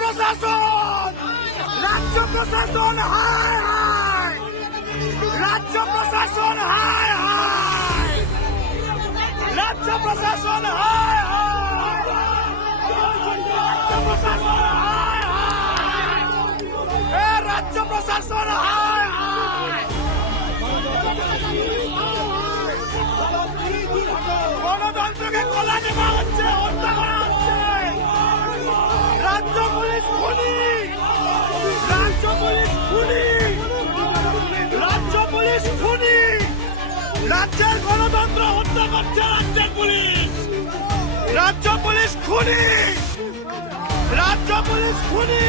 প্রশাসন, রাজ্য প্রশাসন হায় হায়, রাজ্য প্রশাসন হায় হায়, রাজ্য প্রশাসন হায় হায়, রাজ্য প্রশাসন হায় হায়, রাজ্য প্রশাসন হায় হায়। গণতন্ত্রকে কলা দেওয়া হচ্ছে, হত্যা করা হচ্ছে। রাজ্য পুলিশ খুনি, রাজ্য পুলিশ খুনি, রাজ্য পুলিশ খুনি, রাজ্যের গণতন্ত্র হত্যা করছে রাজ্যের পুলিশ, রাজ্য পুলিশ খুনি, রাজ্য পুলিশ খুনি।